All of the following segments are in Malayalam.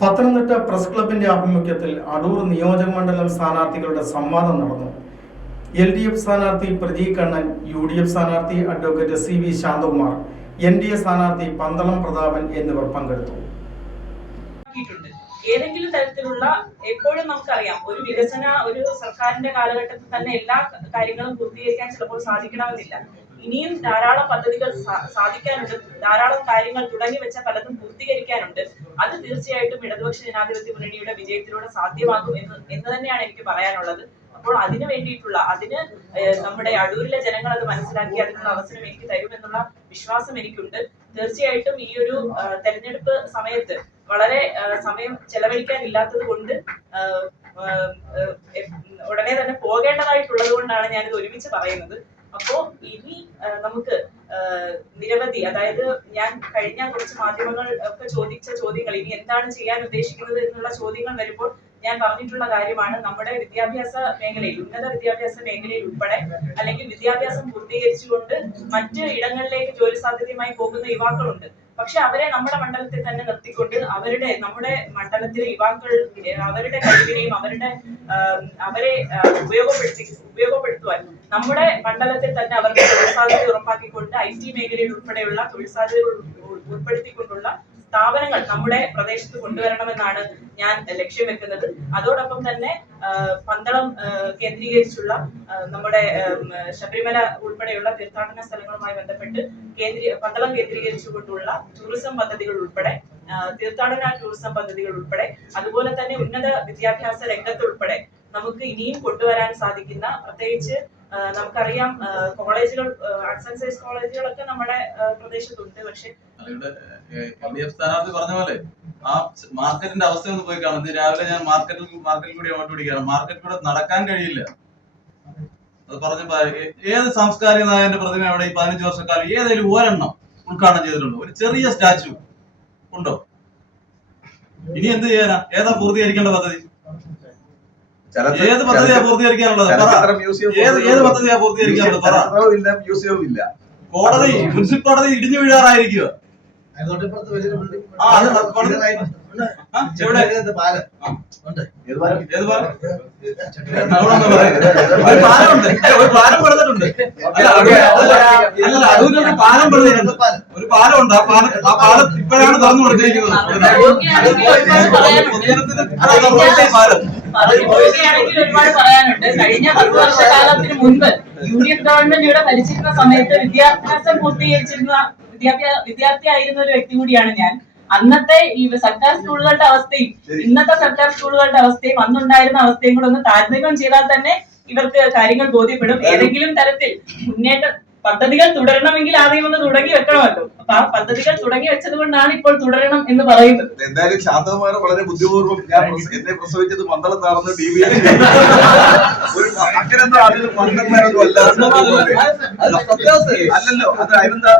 പത്തനംതിട്ട പ്രസ് ക്ലബിന്റെ ആഭിമുഖ്യത്തിൽ അടൂർ നിയോജക മണ്ഡലം സ്ഥാനാർത്ഥികളുടെ സംവാദം നടന്നു. LDF സ്ഥാനാർത്ഥി പ്രജീക് കണ്ണൻ, UDF സ്ഥാനാർത്ഥി അഡ്വക്കേറ്റ് CV ശാന്തകുമാർ, NDA സ്ഥാനാർത്ഥി പന്തളം പ്രതാപൻ എന്നിവർ പങ്കെടുത്തു. ഏതെങ്കിലും തരത്തിലുള്ള എപ്പോഴും നമുക്കറിയാം ഒരു സർക്കാരിന്റെ കാലഘട്ടത്തിൽ തന്നെ എല്ലാ കാര്യങ്ങളും പൂർത്തീകരിക്കാൻ ചിലപ്പോൾ സാധിക്കണമെന്നില്ല. ഇനിയും ധാരാളം പദ്ധതികൾ സാധിക്കാനുണ്ട്, ധാരാളം കാര്യങ്ങൾ തുടങ്ങി വെച്ച പലതും പൂർത്തീകരിക്കാനുണ്ട്. അത് തീർച്ചയായിട്ടും ഇടതുപക്ഷ ജനാധിപത്യ മുന്നണിയുടെ വിജയത്തിലൂടെ സാധ്യമാകും എന്ന് തന്നെയാണ് എനിക്ക് പറയാനുള്ളത്. അപ്പോൾ അതിന് വേണ്ടിയിട്ടുള്ള നമ്മുടെ അടൂരിലെ ജനങ്ങൾ അത് മനസ്സിലാക്കി അതിനുള്ള അവസരം എനിക്ക് തരുമെന്നുള്ള വിശ്വാസം എനിക്കുണ്ട്. തീർച്ചയായിട്ടും ഈ ഒരു തെരഞ്ഞെടുപ്പ് സമയത്ത് വളരെ സമയം ചെലവഴിക്കാനില്ലാത്തത് കൊണ്ട് ഉടനെ തന്നെ പോകേണ്ടതായിട്ടുള്ളത് കൊണ്ടാണ് ഞാനിത് ഒരുമിച്ച് പറയുന്നത്. അപ്പോ ഇനി നമുക്ക് നിരവധി, അതായത് ഞാൻ കഴിഞ്ഞ കുറച്ച് മാധ്യമങ്ങൾ ഒക്കെ ചോദിച്ച ചോദ്യങ്ങൾ, ഇനി എന്താണ് ചെയ്യാൻ ഉദ്ദേശിക്കുന്നത് എന്നുള്ള ചോദ്യങ്ങൾ വരുമ്പോൾ ഞാൻ പറഞ്ഞിട്ടുള്ള കാര്യമാണ്, നമ്മുടെ വിദ്യാഭ്യാസ മേഖലയിൽ, ഉന്നത വിദ്യാഭ്യാസ മേഖലയിൽ ഉൾപ്പെടെ അല്ലെങ്കിൽ വിദ്യാഭ്യാസം പൂർത്തീകരിച്ചുകൊണ്ട് മറ്റ് ഇടങ്ങളിലേക്ക് ജോലി സാധ്യതയുമായി പോകുന്ന യുവാക്കളുണ്ട്. പക്ഷെ അവരെ നമ്മുടെ മണ്ഡലത്തിൽ തന്നെ നിർത്തിക്കൊണ്ട് നമ്മുടെ മണ്ഡലത്തിലെ യുവാക്കൾ അവരുടെ കഴിവിനെയും അവരെ ഉപയോഗപ്പെടുത്തുവാൻ നമ്മുടെ മണ്ഡലത്തിൽ തന്നെ അവർക്ക് തൊഴിൽ സാധ്യത ഉറപ്പാക്കിക്കൊണ്ട് IT മേഖലയിൽ ഉൾപ്പെടെയുള്ള തൊഴിൽ സാധ്യതകൾ ഉൾപ്പെടുത്തിക്കൊണ്ടുള്ള സ്ഥാപനങ്ങൾ നമ്മുടെ പ്രദേശത്ത് കൊണ്ടുവരണമെന്നാണ് ഞാൻ ലക്ഷ്യം വെക്കുന്നത്. അതോടൊപ്പം തന്നെ പന്തളം കേന്ദ്രീകരിച്ചുള്ള നമ്മുടെ ശബരിമല ഉൾപ്പെടെയുള്ള തീർത്ഥാടന സ്ഥലങ്ങളുമായി ബന്ധപ്പെട്ട് പന്തളം കേന്ദ്രീകരിച്ചുകൊണ്ടുള്ള ടൂറിസം പദ്ധതികൾ ഉൾപ്പെടെ, തീർത്ഥാടന ടൂറിസം പദ്ധതികൾ ഉൾപ്പെടെ, അതുപോലെ തന്നെ ഉന്നത വിദ്യാഭ്യാസ രംഗത്തുൾപ്പെടെ നമുക്ക് ഇനിയും കൊണ്ടുവരാൻ സാധിക്കുന്ന, പ്രത്യേകിച്ച് നമുക്കറിയാം കോളേജുകൾ, ആർട്സ് ആൻഡ് സയൻസ് കോളേജുകളൊക്കെ നമ്മുടെ പ്രദേശത്തുണ്ട്. പക്ഷെ സ്ഥാനാർത്ഥി പറഞ്ഞ പോലെ ആ മാർക്കറ്റിന്റെ അവസ്ഥ ഒന്ന് പോയി കാണും. രാവിലെ ഞാൻ മാർക്കറ്റിൽ കൂടി അങ്ങോട്ട് പിടിക്കുകയാണ്. മാർക്കറ്റിൽ കൂടെ നടക്കാൻ കഴിയില്ല. അത് പറഞ്ഞപ്പോ ഏത് സാംസ്കാരിക നായകന്റെ പ്രതിമ അവിടെ ഈ 15 വർഷക്കാലം ഏതെങ്കിലും ഒരെണ്ണം ഉദ്ഘാടനം ചെയ്തിട്ടുണ്ടോ? ഒരു ചെറിയ സ്റ്റാച്ചു ഉണ്ടോ? ഇനി എന്ത് ചെയ്യാനാ? ഏതാ പൂർത്തീകരിക്കേണ്ട പദ്ധതി? ഏത് പദ്ധതിയാ പൂർത്തീകരിക്കാനുള്ളത്? ഏത് പദ്ധതിയാ പൂർത്തീകരിക്കാനുള്ളത്? കോടതി, മുനിസിപ്പൽ കോടതി ഇടിഞ്ഞു വീഴാറായിരിക്കുക. ഒരു പാലമുണ്ട്. ആ പാലം ഇപ്പോഴാണ് തുറന്നു കൊടുത്തിരിക്കുന്നത്. ഒരുപാട് പറയാനുണ്ട്. കഴിഞ്ഞ 10 വർഷക്കാലത്തിന് മുൻപ് UDF ഗവൺമെന്റ് ഇവിടെ ഭരിച്ചിരുന്ന സമയത്ത് വിദ്യാഭ്യാസം പൂർത്തീകരിച്ചിരുന്ന വിദ്യാർത്ഥിയായിരുന്ന ഒരു വ്യക്തി കൂടിയാണ് ഞാൻ. അന്നത്തെ ഈ സർക്കാർ സ്കൂളുകളുടെ അവസ്ഥയും ഇന്നത്തെ സർക്കാർ സ്കൂളുകളുടെ അവസ്ഥയും അന്നുണ്ടായിരുന്ന അവസ്ഥയും കൂടെ ഒന്ന് താരതമ്യം ചെയ്താൽ തന്നെ ഇവർക്ക് കാര്യങ്ങൾ ബോധ്യപ്പെടും. ഏതെങ്കിലും തരത്തിൽ മുന്നേറ്റ പദ്ധതികൾ തുടരണമെങ്കിൽ ആദ്യം ഒന്ന് തുടങ്ങി വെക്കണമല്ലോ. അപ്പൊ ആ പദ്ധതികൾ തുടങ്ങി വെച്ചത് കൊണ്ടാണ് ഇപ്പോൾ തുടരണം എന്ന് പറയുന്നത്. എന്തായാലും ശാന്തകുമാർ വളരെ ബുദ്ധിപൂർവ്വം, എന്നെ പ്രസവിച്ചത് പന്തളത്താണെന്ന് അല്ലല്ലോ. അത് അതിനെന്താ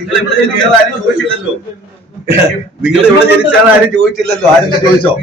നിങ്ങൾ ഇവിടെ ആരും ചോദിച്ചില്ലല്ലോ. നിങ്ങൾ ഇവിടെ ജനിച്ചാൽ ആരും ചോദിച്ചില്ലല്ലോ. ആരും ചോദിച്ചോ?